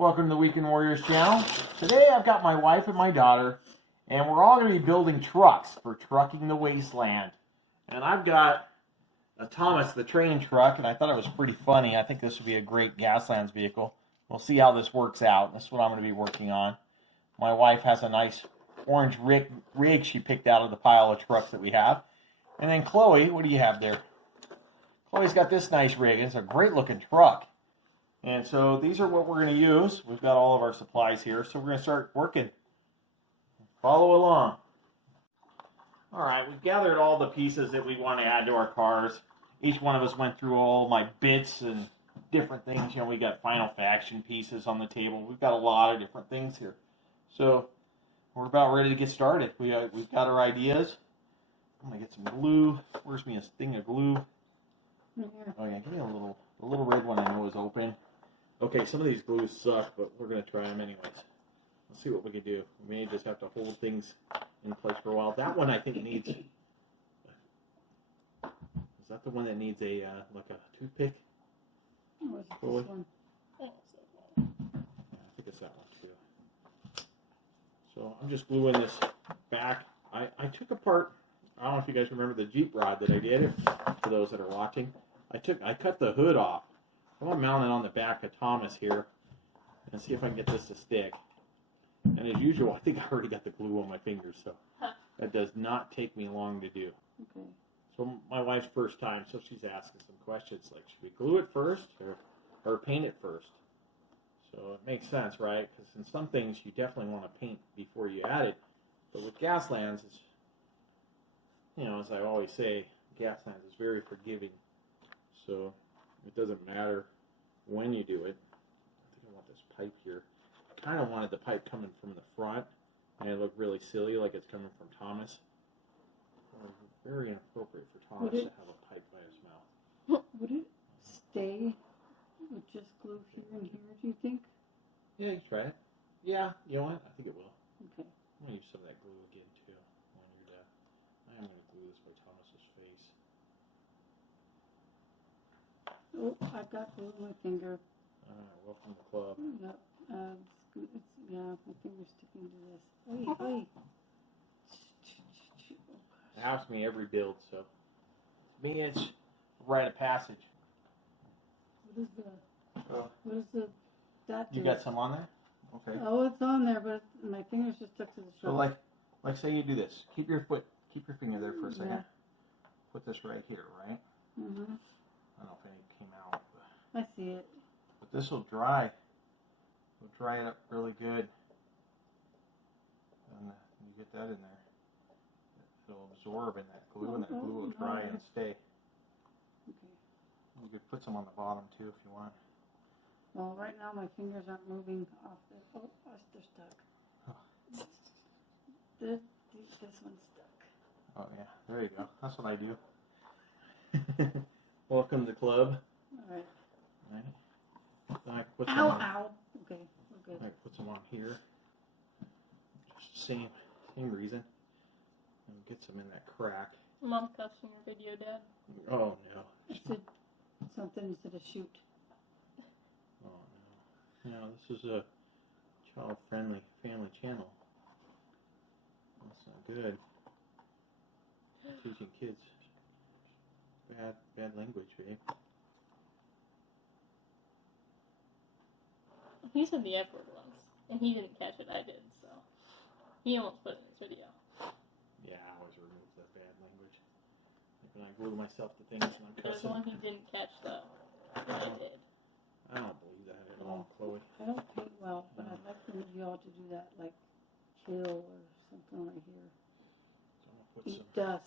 Welcome to the Weekend Warriors channel. Today I've got my wife and my daughter, and we're all going to be building trucks for trucking the Wasteland. And I've got a Thomas the train truck, and I thought it was pretty funny. I think this would be a great Gaslands vehicle. We'll see how this works out. This is what I'm going to be working on. My wife has a nice orange rig she picked out of the pile of trucks that we have. And then Chloe, what do you have there? Chloe's got this nice rig. It's a great looking truck. And so these are what we're going to use. We've got all of our supplies here, so we're going to start working. Follow along. All right, we've gathered all the pieces that we want to add to our cars. Each one of us went through all my bits and different things. You know, we got Final Faction pieces on the table. We've got a lot of different things here. So we're about ready to get started. We've got our ideas. I'm going to get some glue. Where's me a thing of glue? Oh yeah, give me the little red one I know is open. Okay, some of these glues suck, but we're going to try them anyways. Let's see what we can do. We may just have to hold things in place for a while. That one I think needs... Is that the one that needs a, like a toothpick? Oh, is it this one? Yeah, I think it's that one too. So I'm just gluing this back. I took apart, I don't know if you guys remember the Jeep rod that I did, for those that are watching. I cut the hood off. I want to mount it on the back of Thomas here and see if I can get this to stick. And as usual, I think I already got the glue on my fingers, so that does not take me long to do. Okay. So my wife's first time, so she's asking some questions like, should we glue it first or paint it first? So it makes sense, right? Because in some things you definitely want to paint before you add it. But with Gaslands, it's, you know, as I always say, Gaslands is very forgiving. So it doesn't matter when you do it. I think I want this pipe here. I kind of wanted the pipe coming from the front, and it looked really silly, like it's coming from Thomas. Very inappropriate for Thomas to have a pipe by his mouth. Would it stay with just glue here and here, do you think? Yeah, you try it. Yeah, you know what? I think it will. Okay. I'm going to use some of that glue again, too, when you're done. I am going to glue this by Thomas's face. Oh, I've got glue on my finger. Welcome to the club. Yep. Yeah, my finger's sticking to this. Oy. It happens to me every build, so to me it's a rite of passage. What is that do? You got some on there? Okay. Oh, it's on there, but my finger's just stuck to the shoulder. So like say you do this. Keep your finger there for a second. Yeah. Put this right here, right? Mm-hmm. I don't know if any came out. I see it. But this will dry. We'll dry it up really good. And you get that in there. It'll absorb in that glue, and that glue will dry and stay. Okay. You could put some on the bottom too if you want. Well, right now my fingers aren't moving off this. Oh, they're stuck. Oh. This one's stuck. Oh yeah, there you go. That's what I do. Welcome to the club. All right. Then I can put some on. Ow. Okay, we're good. I can put some on here. Just same reason. And get some in that crack. Mom cussing your video, Dad. Oh no. It said something instead of shoot. Oh no. No, this is a child-friendly family channel. That's not good. Teaching kids bad language, babe. He said the F word once, and he didn't catch it. I did, so he almost put it in his video. Yeah, I always remove that bad language. Like when I glue myself to things and I'm There's cussing. one he didn't catch though. That I did. I don't believe that at all, Chloe. I don't paint well, but I'd like for you all to do that, like kill or something right here. So I'm gonna put Eat some. dust.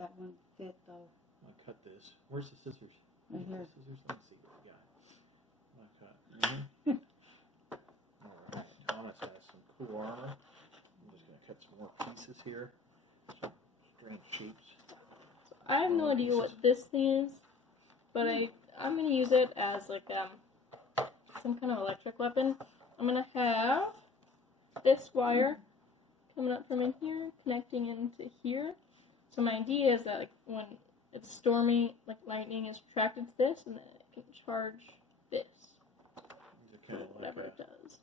That one fit though. I'll cut this. Where's the scissors? Right here. The scissors. Let's see what we got. I'll cut. Alright, Thomas has some cool armor. I'm just going to cut some more pieces here. Some strange shapes. So I have no idea what this thing is, but I'm gonna use it as like some kind of electric weapon. I'm gonna have this wire coming up from in here, connecting into here. So my idea is that like when it's stormy, like lightning is attracted to this, and then it can charge this. Kind of whatever it does.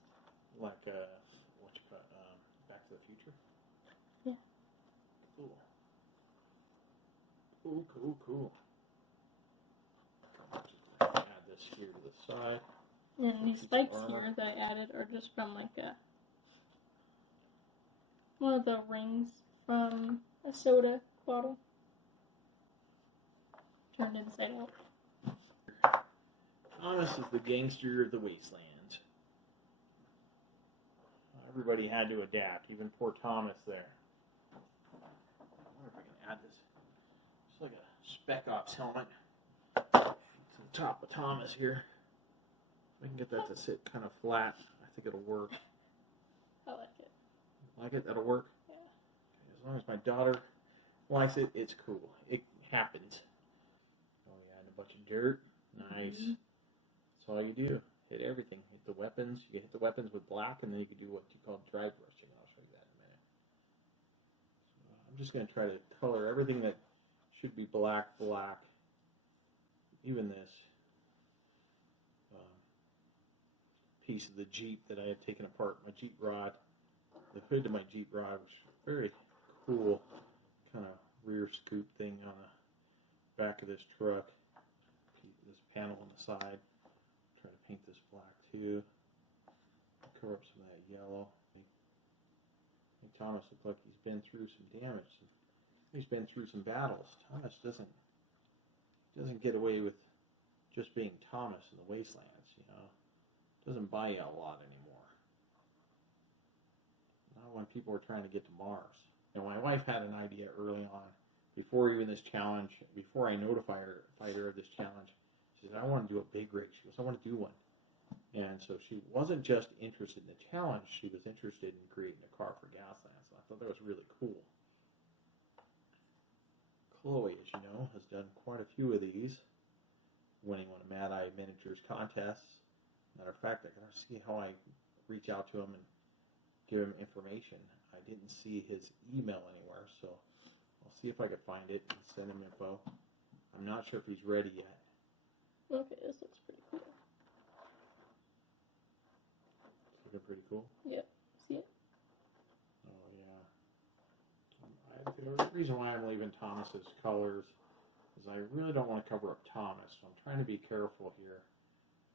Like what you call Back to the Future. Yeah. Cool. Just add this here to the side. And these spikes here that I added are just from like one of the rings from a soda bottle. Turned inside out. Thomas is the gangster of the Wasteland. Everybody had to adapt, even poor Thomas there. I wonder if I can add this. It's like a Spec Ops helmet to the top of Thomas here. We can get that to sit kind of flat. I think it'll work. I like it. Like it? That'll work? Yeah. As long as my daughter likes it, it's cool. It happens. Oh yeah, and a bunch of dirt. Nice. Mm-hmm. That's all you do. Hit everything. Hit the weapons. You can hit the weapons with black, and then you can do what you call dry brushing. I'll show you that in a minute. So I'm just going to try to color everything that should be black. Even this piece of the Jeep that I had taken apart, my Jeep rod, the hood to my Jeep rod, was very cool kind of rear scoop thing on the back of this truck. This panel on the side. Try to paint this black too. Cover up some of that yellow. Make Thomas look like he's been through some damage. He's been through some battles. Thomas doesn't get away with just being Thomas in the Wastelands, you know. Doesn't buy you a lot anymore. Not when people are trying to get to Mars. And my wife had an idea early on, before even this challenge, before I notified her of this challenge. She said, I want to do a big rig. She goes, I want to do one. And so she wasn't just interested in the challenge, she was interested in creating a car for Gaslands. So I thought that was really cool. Chloe, as you know, has done quite a few of these, winning one of Mad Eye Miniatures contests. Matter of fact, I gotta see how I reach out to him and give him information. I didn't see his email anywhere, so I'll see if I can find it and send him info. I'm not sure if he's ready yet. Okay, this looks pretty cool. It's looking pretty cool? Yep. See it? Oh, yeah. The reason why I'm leaving Thomas's colors is I really don't want to cover up Thomas, so I'm trying to be careful here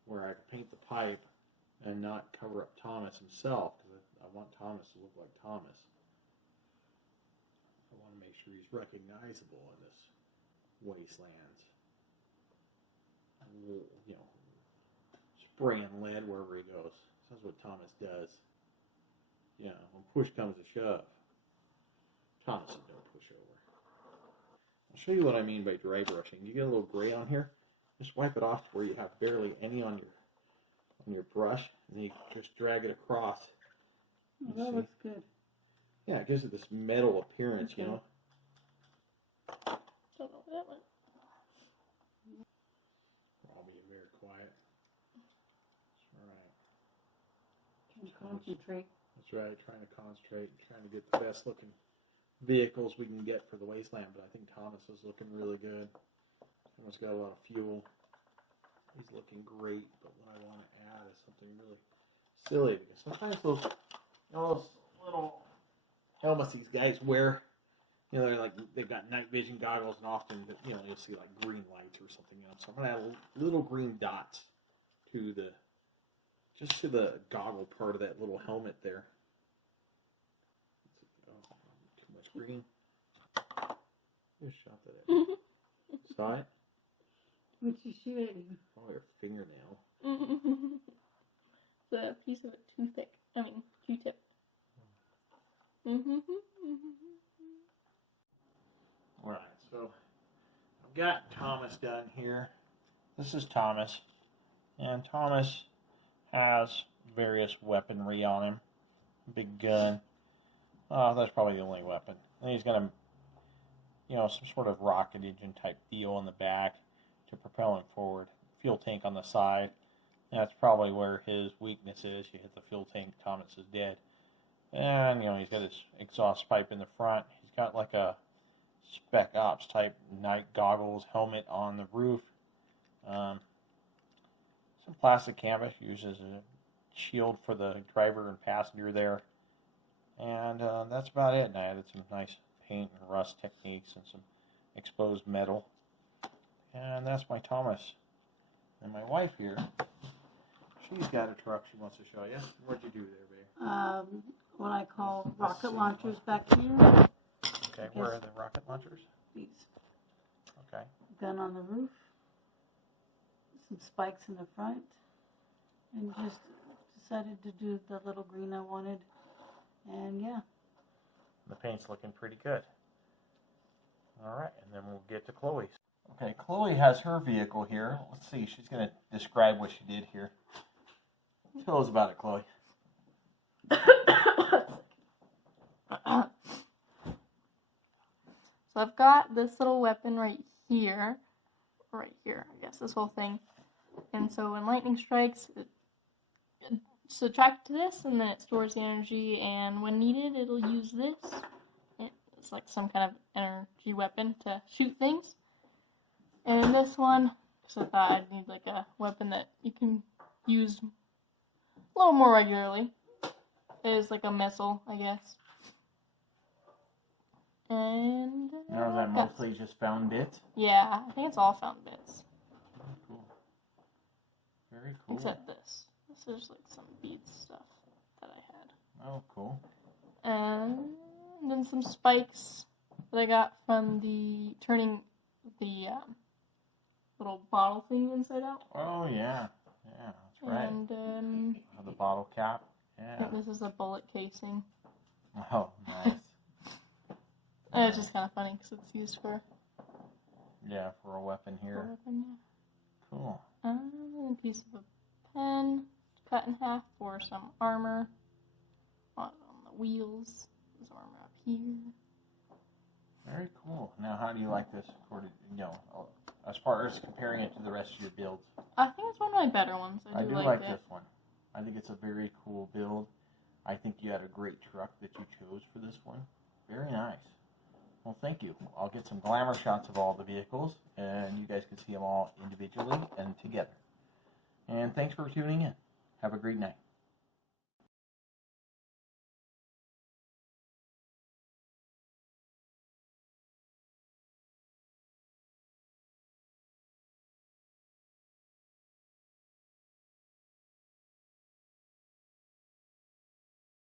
where I can paint the pipe and not cover up Thomas himself, because I want Thomas to look like Thomas. I want to make sure he's recognizable in this Wastelands. You know, spraying lead wherever he goes. That's what Thomas does. You know, when push comes to shove, Thomas is no pushover. I'll show you what I mean by dry brushing. You get a little gray on here, just wipe it off to where you have barely any on your brush, and then you just drag it across. Oh, that looks good. Yeah, it gives it this metal appearance, Okay. you know. Don't know where that went. I'll be very quiet. That's right. Can you concentrate? That's right, trying to concentrate, trying to get the best looking vehicles we can get for the Wasteland, but I think Thomas is looking really good. Thomas got a lot of fuel. He's looking great, but what I want to add is something really silly, because sometimes those little helmets these guys wear, you know, they've got night vision goggles, and often, you know, you'll see like green lights or something else. So I'm gonna add little green dots to the goggle part of that little helmet there. Oh, too much green. Just shot that at me. Saw it? What'd you shoot at you? Oh, your fingernail. The piece of it too thick. I mean, Q-tip. Alright, so I've got Thomas done here. This is Thomas. And Thomas has various weaponry on him. Big gun. Oh, that's probably the only weapon. And he's got some sort of rocket engine type deal in the back to propel him forward. Fuel tank on the side. That's probably where his weakness is. You hit the fuel tank, Thomas is dead. And, he's got his exhaust pipe in the front. He's got like a Spec Ops type night goggles helmet on the roof. Some plastic canvas used as a shield for the driver and passenger there. And that's about it. And I added some nice paint and rust techniques and some exposed metal. And that's my Thomas. And my wife here, she's got a truck she wants to show you. What'd you do there, babe? What I call rocket launchers back here. Okay, where are the rocket launchers? These. Okay. Gun on the roof. Some spikes in the front. And just decided to do the little green I wanted. And yeah. The paint's looking pretty good. All right, and then we'll get to Chloe's. Okay, Chloe has her vehicle here. Let's see, she's going to describe what she did here. Tell us about it, Chloe. So I've got this little weapon right here, I guess, this whole thing. And so when lightning strikes, it subtracts this, and then it stores the energy, and when needed, it'll use this. It's like some kind of energy weapon to shoot things. And this one, because I thought I'd need like a weapon that you can use a little more regularly. Is like a missile, I guess. And Are that mostly just found bits? yeah, I think it's all found bits. Very cool. Very cool. Except this. This is like some beads stuff that I had. Oh, cool. And then some spikes that I got from turning the little bottle thing inside out. Oh, yeah. Yeah, that's right. And The bottle cap. I Yeah. think this is a bullet casing. Oh, nice. It's just kind of funny because it's used for Yeah, for a weapon a here. weapon. Cool. And a piece of a pen cut in half for some armor on the wheels. There's armor up here. Very cool. Now, how do you like this? As far as comparing it to the rest of your builds? I think it's one of my better ones. I do do like like it. this one. I think it's a very cool build. I think you had a great truck that you chose for this one. Very nice. Well, thank you. I'll get some glamour shots of all the vehicles, and you guys can see them all individually and together. And thanks for tuning in. Have a great night.